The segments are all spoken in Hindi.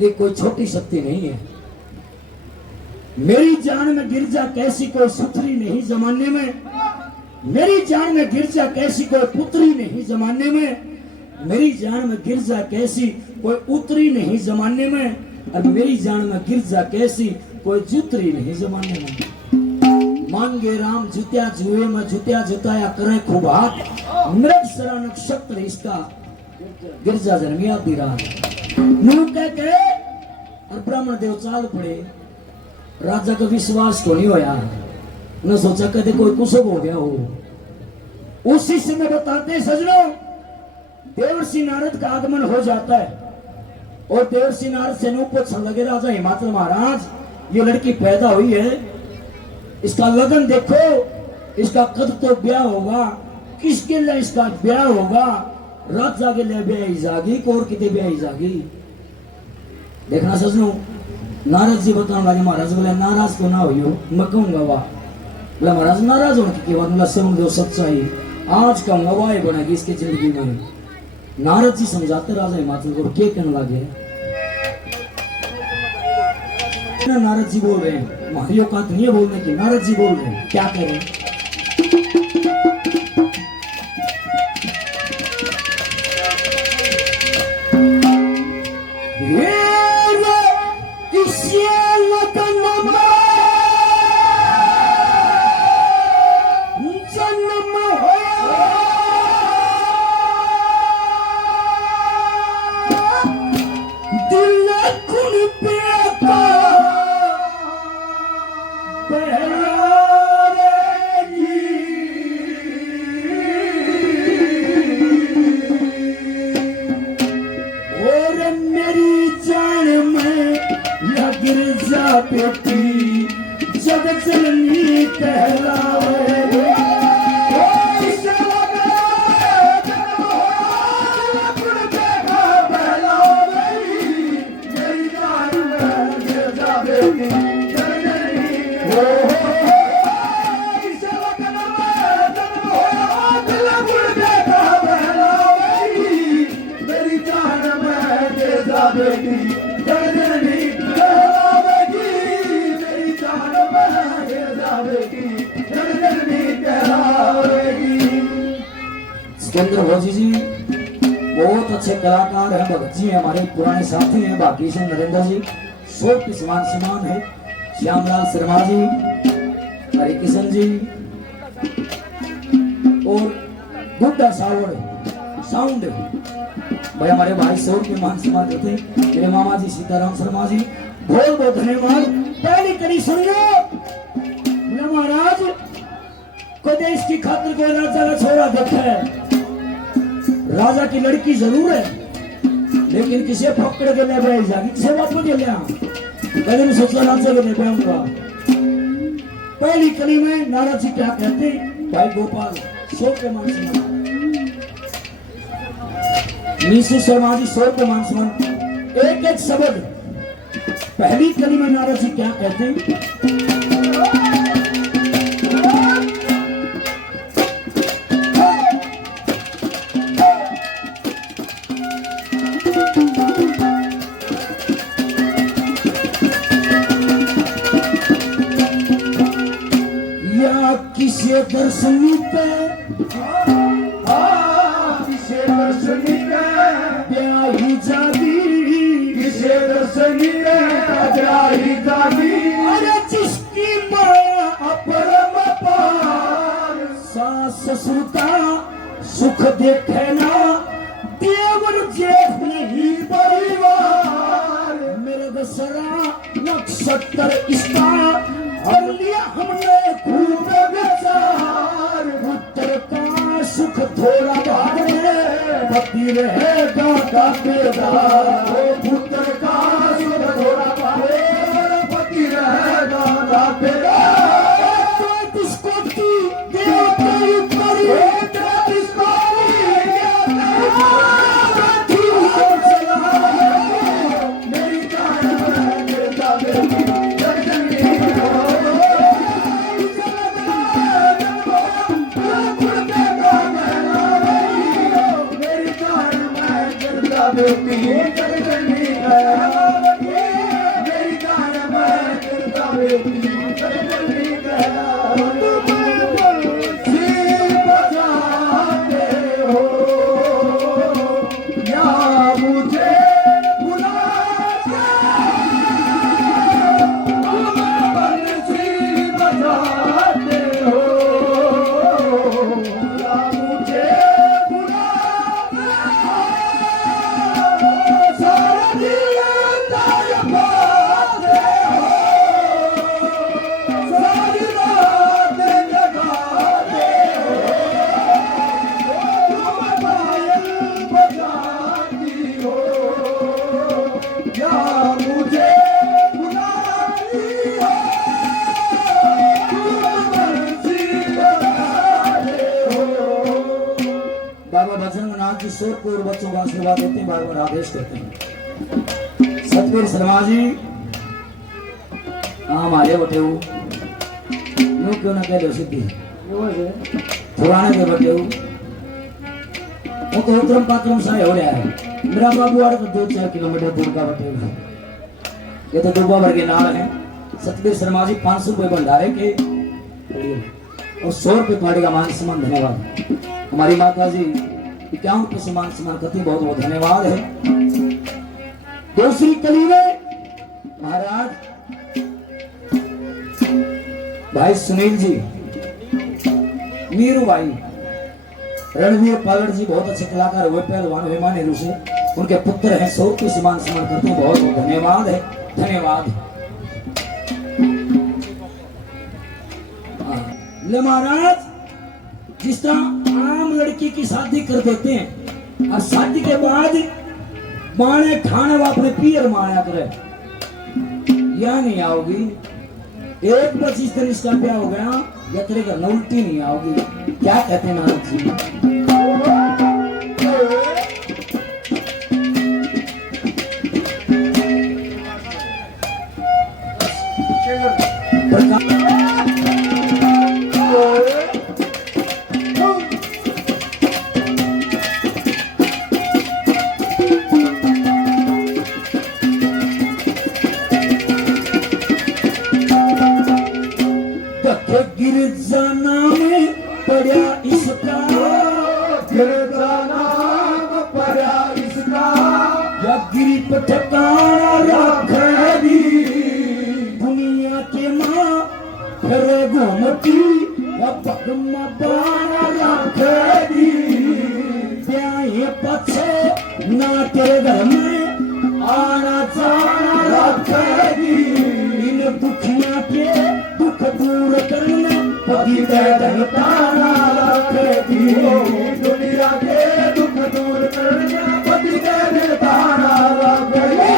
ये कोई छोटी शक्ति नहीं है। मेरी जान में गिरजा कैसी कोई सुथरी नहीं जमाने में, मेरी जान में गिरजा कैसी कोई पुत्री नहीं जमाने में, मेरी जान में गिरजा कैसी कोई उतरी नहीं जमाने में, और मेरी जान में गिरजा कैसी कोई जुतरी नहीं जमाने में। मांगे राम जुत्या जुए में जुत्या जुताया करे खूब हाथ, मृग सरा नक्षत्र इसका गिरजा जन्मिया दी रात। मुंह कह के और ब्राह्मण देव चाल पड़े। राजा का विश्वास को नहीं होया, न सोचा कदे कोई कुसुम हो गया हो। उसी समय बताते सजनों, देवर्षि नारद का आगमन हो जाता है और देवर्षि नारद से पूछने लगे, राजा हिमाचल महाराज, ये लड़की पैदा हुई है, इसका लगन देखो, इसका कद तो ब्याह होगा, किसके लिए इसका ब्याह होगा? राजा के लिए ब्याह जागी, कौर कितने ब्याह जागी। देखना सजनों, नारद जी बताने लगे, महाराज बोले नाराज तो ना हो, मैं कहूंगा वाह। बोला महाराज नाराज होने की बात, समझ दो सच्चाई आज का वाह बनेगी इसकी जिंदगी में। नारद जी समझाते राजा हिमाचल को, क्या कहने लगे? नारद जी बोल रहे हैं, हमारी औकात नहीं है बोलने की, नारद जी बोल रहे हैं, क्या करें? बेटी जगत जननी कहलावे, सिकंदर भोजी जी बहुत अच्छे कलाकार हैं, भगत जी हमारे पुराने साथी हैं, बाकी से नरेंद्र जी शोक के समान है, श्यामलाल शर्मा जी, हरि किशन जी और गुड्डा साउंड भाई हमारे भाई शोक के मान सम्मान करते हैं, मेरे मामा जी सीताराम शर्मा जी, बहुत बहुत धन्यवाद। पहली कड़ी सुन लो महाराज, को देश की खातिर कोई राजा का छोरा देखा है, राजा की लड़की जरूर है, लेकिन किसे पकड़ के ले बैठ जाएगी, किसे वापस के लिया कभी नहीं सोचा राजा के ले बैठूंगा। पहली कली में नारद जी क्या कहते, भाई गोपाल शोक के मान सम्मान, नीसू शर्मा जी शोक के मान सम्मान, एक एक शब्द पहली कली में नारद जी क्या कहते, किसे दर्शनी पे किसे दर्शनी पे ब्याही जागी, किसे दर्शनी पे ब्याही जागी, अरे जिसकी माया अपरम पार, सास ससुरता सुख देखे ना, देवर जेठ नहीं परिवार, मेरे दसरा नक्षत्र इसका और लिया हमने खूब विचार, उत्तर का सुख थोड़ा भागे, पति रहेगा का बेदार, उत्तर का सुख थोड़ा भागे, पति रहेगा का बेदार, तो किसको की देवता ऊपर किसको मेरी जान देता बेटी किशोर बच्चों का आशीर्वाद देते हैं, बार बार आदेश करते हैं। सतवीर शर्मा जी हमारे बटे यूं क्यों ना कह लो सिद्धि पुराने के बटे वो तो उतरम पात्रम सा हो रहा है। मेरा बाबू आड़ तो 2-4 किलोमीटर दूर का बटे ये तो डूबा भर के नाल है। सतवीर शर्मा जी 500 रुपए भंडारे के और 100 रुपए पाड़ी का मान सम्मान। धन्यवाद। हमारी माता जी 51 रुपए से मान सम्मान करती, बहुत बहुत धन्यवाद है। दूसरी कली में महाराज भाई सुनील जी, मीरू भाई, रणवीर पालड़ जी बहुत अच्छे कलाकार हुए, पहलवान विमान नेहरू से उनके पुत्र हैं। 100 रुपए से मान सम्मान करते हैं, बहुत बहुत धन्यवाद है। धन्यवाद। ले महाराज जिस तरह आम लड़की की शादी कर देते हैं और शादी के बाद माने खाने वो अपने पियर माया करे, या नहीं आओगी। 1-25 दिन इसका ब्याह हो गया या तेरे घर उल्टी नहीं आओगी। क्या कहते हैं नारद जी? गिरजा नाम पड़ा इसका, गिरजा नाम पड़ा इसका, या गिरी पे ठिकाना रखेगी दुनिया के माँ करे घूमती, या पगमा बाना रखेगी ब्याहे पछे ना तेरे घर में आना जाना रखेगी। इन दुखिया के दुख दूर करने पति धन तारा रखेगी, दुनिया के दुख दूर करने पति धन तारा रखेगी।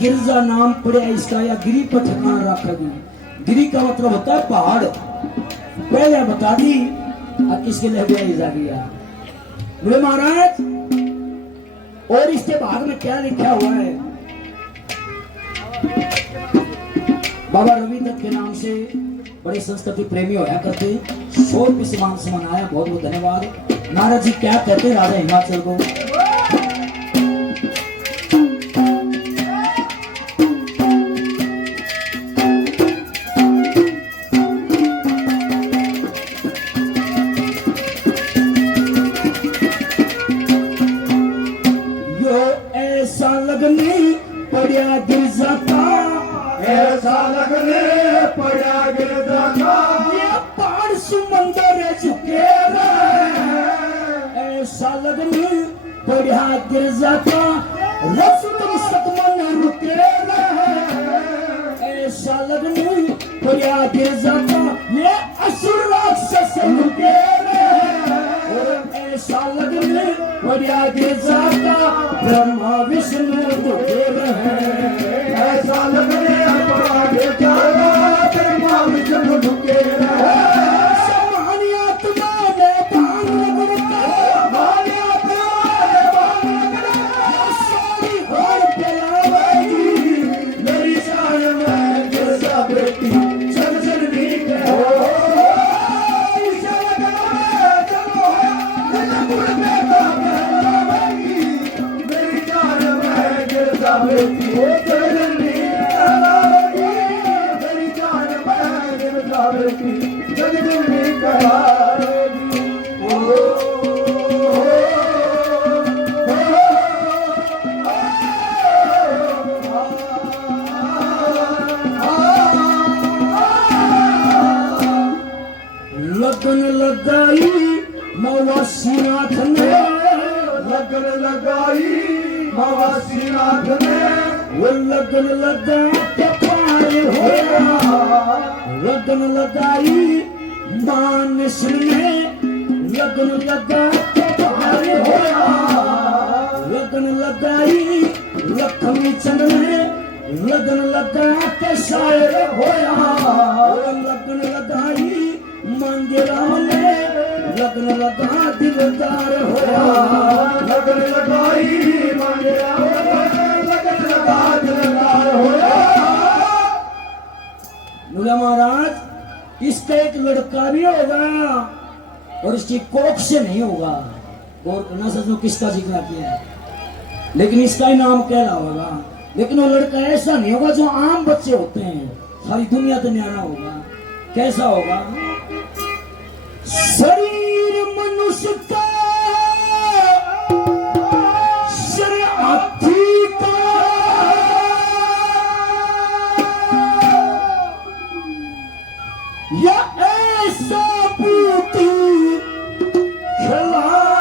गिरजा नाम पड़े इसका, या गिरी पर ठिकाना रखेगी। गिरी का मतलब होता है पहाड़। पहले बता दी अब किसके लिए ब्याह जा गया बोले महाराज। और इसके भाग में क्या लिखा हुआ है? बाबा रवि दत्त के नाम से बड़े संस्कृति प्रेमी होया करते। 100 रुपये से मान सम्मान आया, बहुत बहुत धन्यवाद। नारद जी क्या कहते हैं राजा हिमाचल को? पड़ा गिरजा का, ऐसा लगने पड़ा गिरजा का, ये पहाड़ समंदर झुके रहे, ऐसा लगने बढ़िया गिरजा का रस्तम सतमन रुके रहे ऐसा लगने बढ़िया गिरजा का ये असुर राक्षस रुके रहे और ऐसा लगने बढ़िया गिरजा का ब्रह्मा विष्णु रुके रहे ऐसा लगने बढ़िया गिरजा का ब्रह्मा विष्णु रुके रहे लगन लगाई मवासीनाथ ने लगन लगाई मवासीनाथ ने वो लगन लगा के पार होया लगन लगाई मानस ने लगन लगा के पार होया लगन लगाई लक्ष्मी चंद ने लगन लगा के शायर होया लगन लगाई मांगे राम ने लगन लगा दिलदार होया लगन लगाई मांगे राम लगन लगा दिलदार होया। बोला महाराज इसका एक लड़का भी होगा और इसकी कोख से नहीं होगा और करना सच किसका जिक्र किया है लेकिन इसका ही नाम कहला होगा लेकिन वो लड़का ऐसा नहीं होगा जो आम बच्चे होते हैं सारी दुनिया तो न्यारा होगा कैसा होगा शरीर मनुष्य का शरीर हाथी का या ऐसा बूटी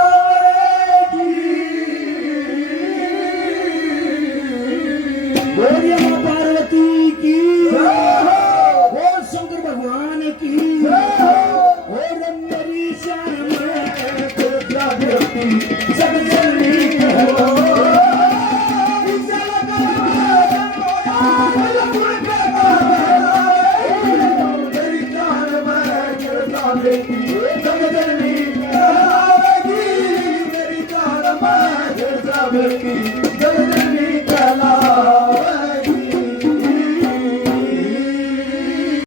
खिलाएगी बोलिए मां पार्वती की और शंकर भगवान की और मेरी जान में जग जननी कहो मेरी जान में